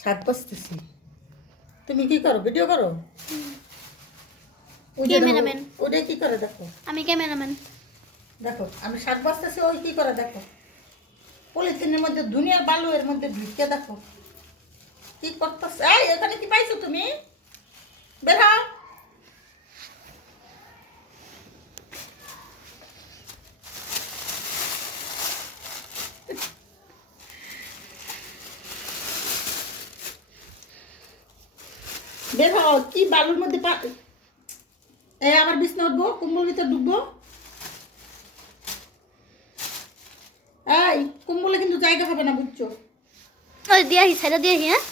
শাক বাজতেছি। তুমি কি করো? ভিডিও করো? ক্যামেরাম্যান। ওটা কি করে দেখো? আমি ক্যামেরাম্যান। দেখো আমি শাক বাজতেছি, ওই কি করে দেখো? পলিথিনের মধ্যে দুনিয়ার বালু এর মধ্যে ঢুকে দেখো কি করতেছে। এই এখানে কি পাইছো তুমি? বের হও। বের হও, কি বালুর মধ্যে এই আবার বিছনা উঠবো, কুম্বল ভিতর ঢুকবো। এই কুম্বলে কিন্তু জায়গা হবে না, বুঝছো? ওই দিয়াহি সাইডা দিয়াহি, হ্যাঁ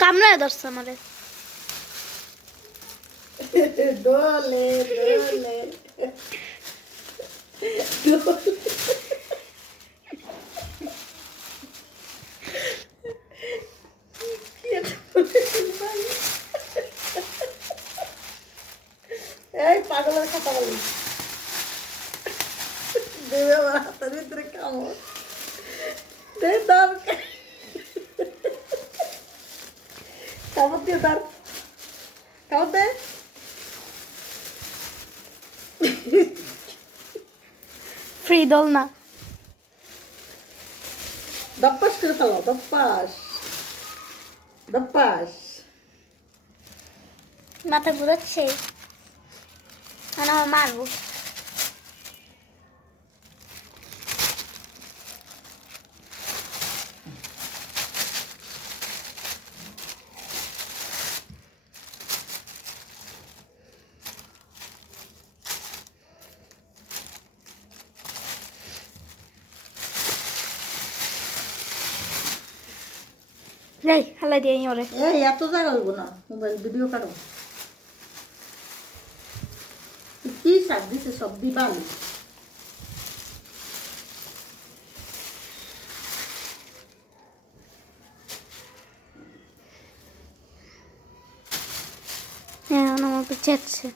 কামড়ায় ধরছে আমারে। ডোলে ডোলে ডোলে। এই পাগলের কথা বলি দেবে আমার হাতের ভিতরে কামড় দে, দাম কামড় দিয়ে তার কামড় দে। ফ্রি দল না। দপ্পাস করে ফেলো, দপ্পাস দপ্পাস। মাথা ঘুরাচ্ছে, মানে আমার মারবো। যাই হালাই দিয়ে ওরে। এই এত জায়গা হইব না, মোবাইল ভিডিও কাটো। কি শাক দিছে সব দিবাল। হ্যাঁ আমার তো চেচ্ছে।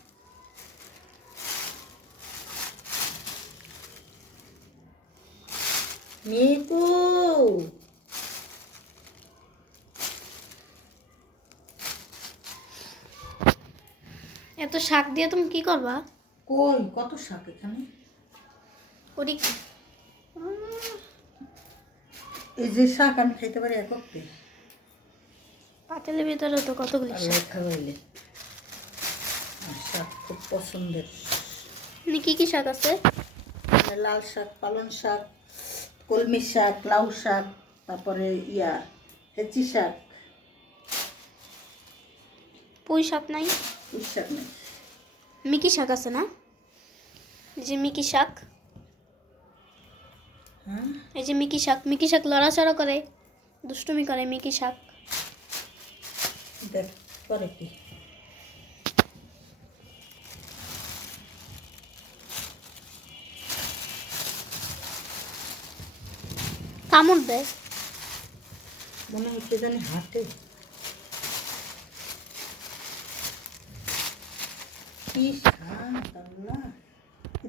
মিকু এত শাক দিয়ে তুমি কি করবা? কই কত শাক এখানে? ওরি এই যে শাক আমি খাইতে পারি এককে। পাতিলের ভিতরে তো কতগুলি আল্লাহ শাক। খাওয়াইলে আমার শাক খুব পছন্দের। মানে কি কি শাক আছে? মানে লাল শাক, পালং শাক, কলমি শাক, লাউ শাক, তারপরে হেঁচি শাক। পুঁই শাক নাই? পুঁই শাক নেই। মিকি শাক আছে না? এই যে মিকি শাক, হ্যাঁ এই যে মিকি শাক লড়াচড়া করে, দুষ্টুমি করে মিকি শাক। দেখ করে কি। কামড় দেয়। মনে হয় কে জানি হাঁটে। কি শাক আল্লাহ।